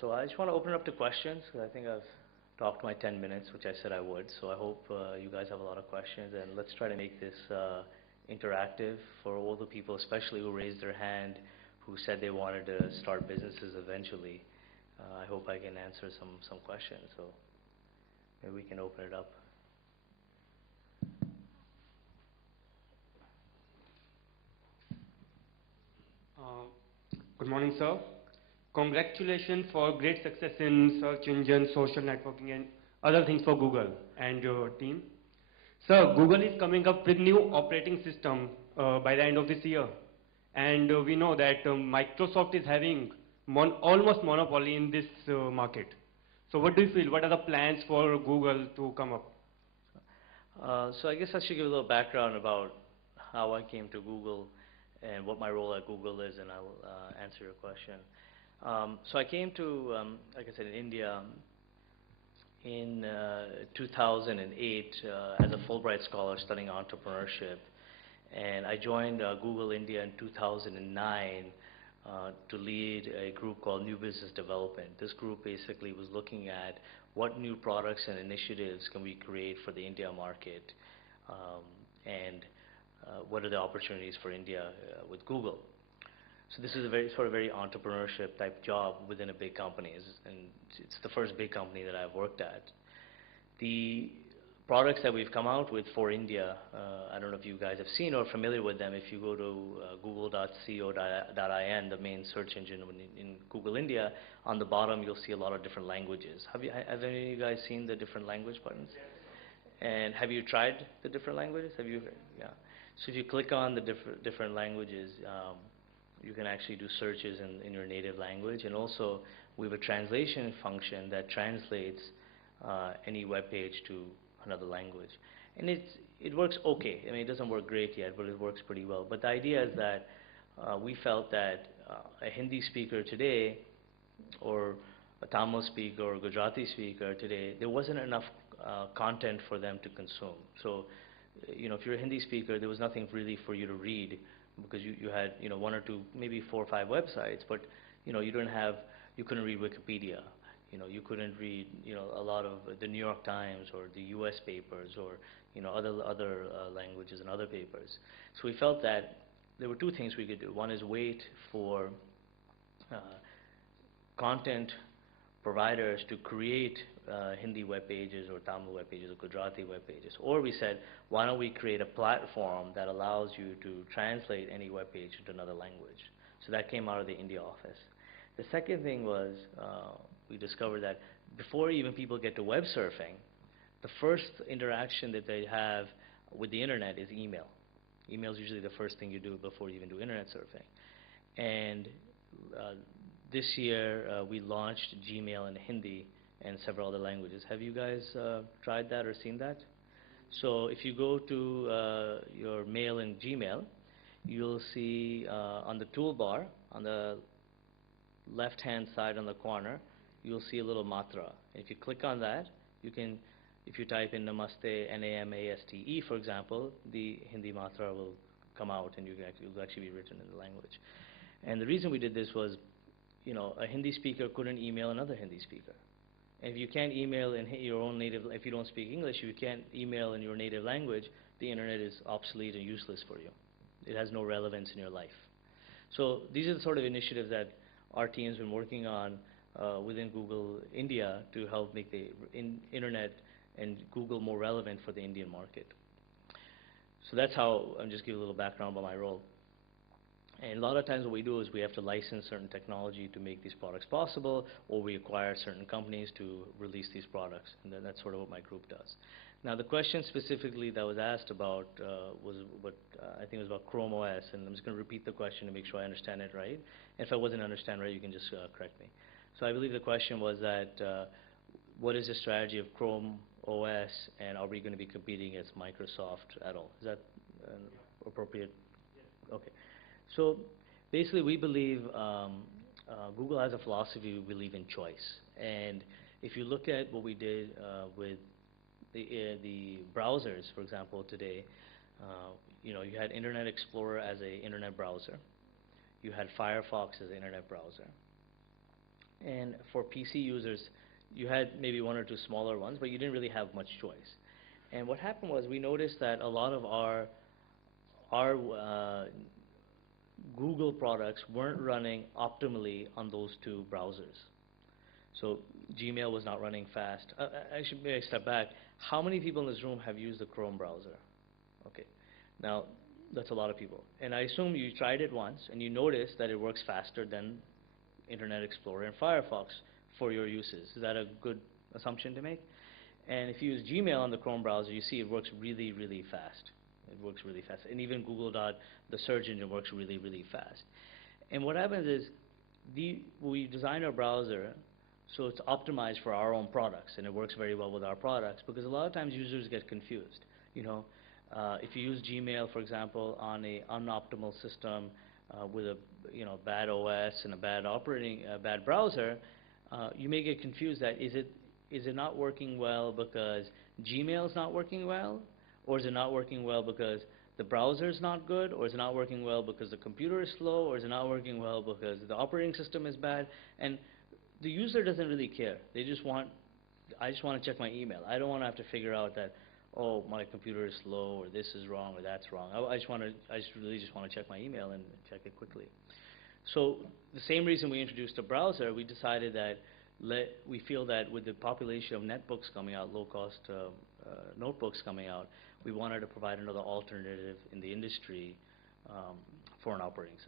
So I just want to open it up to questions, 'cause I think I've talked my 10 minutes, which I said I would. So I hope you guys have a lot of questions, and let's try to make this interactive for all the people, especially who raised their hand, who said they wanted to start businesses eventually. I hope I can answer some questions. So maybe we can open it up. Good morning, sir. Congratulations for great success in search engine, social networking, and other things for Google and your team. Sir, Google is coming up with new operating system by the end of this year. And we know that Microsoft is having almost monopoly in this market. So what do you feel? What are the plans for Google to come up? So I guess I should give a little background about how I came to Google and what my role at Google is, and I will answer your question. So I came to, like I said, in India in 2008 as a Fulbright scholar studying entrepreneurship. And I joined Google India in 2009 to lead a group called New Business Development. This group basically was looking at what new products and initiatives can we create for the India market, and what are the opportunities for India with Google. So this is a very entrepreneurship type job within a big company, and it's the first big company that I've worked at. The products that we've come out with for India, I don't know if you guys have seen or are familiar with them. If you go to google.co.in, the main search engine in Google India, on the bottom you'll see a lot of different languages. Have any of you guys seen the different language buttons? And have you tried the different languages? Have you? Yeah. So if you click on the different languages, you can actually do searches in your native language, and also we have a translation function that translates any web page to another language. And it works okay. I mean, it doesn't work great yet, but it works pretty well. But the idea is that we felt that a Hindi speaker today, or a Tamil speaker or Gujarati speaker today, there wasn't enough content for them to consume. So, if you're a Hindi speaker, there was nothing really for you to read, because you had, one or two, maybe 4 or 5 websites, but, you couldn't read Wikipedia. You couldn't read, a lot of the New York Times or the U.S. papers, or, other languages and other papers. So we felt that there were 2 things we could do. One is wait for content providers to create Hindi web pages or Tamil web pages or Gujarati web pages. Or we said, why don't we create a platform that allows you to translate any web page into another language? So that came out of the India office. The second thing was we discovered that before even people get to web surfing, the first interaction that they have with the internet is email. Email is usually the first thing you do before you even do internet surfing. And this year we launched Gmail in Hindi and several other languages. Have you guys tried that or seen that? So if you go to your mail in Gmail, you'll see on the toolbar, on the left-hand side on the corner, you'll see a little matra. If you click on that, you can, if you type in Namaste, N-A-M-A-S-T-E, for example, the Hindi matra will come out, and it will actually be written in the language. And the reason we did this was, a Hindi speaker couldn't email another Hindi speaker. And if you can't email in your own native, if you don't speak English, if you can't email in your native language, the internet is obsolete and useless for you. It has no relevance in your life. So these are the sort of initiatives that our team's been working on within Google India to help make the internet and Google more relevant for the Indian market. So that's how, I'm just giving a little background about my role. And a lot of times what we do is we have to license certain technology to make these products possible, or we acquire certain companies to release these products, and then that's sort of what my group does. Now the question specifically that was asked about was what I think it was about Chrome OS, and I'm just going to repeat the question to make sure I understand it right. And if I wasn't understand right, you can just correct me. So I believe the question was that what is the strategy of Chrome OS, and are we going to be competing against Microsoft at all? Is that appropriate? Okay. So basically we believe Google has a philosophy, we believe in choice. And if you look at what we did with the browsers, for example, today, you had Internet Explorer as an internet browser. You had Firefox as an internet browser. And for PC users, you had maybe one or two smaller ones, but you didn't really have much choice. And what happened was we noticed that a lot of our Google products weren't running optimally on those two browsers. So Gmail was not running fast. Actually, may I step back? How many people in this room have used the Chrome browser? Okay. Now, that's a lot of people. And I assume you tried it once, and you noticed that it works faster than Internet Explorer and Firefox for your uses. Is that a good assumption to make? And if you use Gmail on the Chrome browser, you see it works really, really fast. It works really fast. And even Google the search engine works really, really fast. And what happens is we design our browser so it's optimized for our own products, and it works very well with our products, because a lot of times users get confused. You know, if you use Gmail, for example, on a unoptimal system with a bad OS and a bad browser, you may get confused that is it not working well because Gmail's not working well, or is it not working well because the browser's not good, or is it not working well because the computer is slow, or is it not working well because the operating system is bad? And the user doesn't really care. I just want to check my email. I don't want to have to figure out that, oh, my computer is slow, or this is wrong, or that's wrong. I really just want to check my email and check it quickly. So the same reason we introduced a browser, we decided that we feel that with the population of netbooks coming out, low-cost notebooks coming out, we wanted to provide another alternative in the industry for an operating system.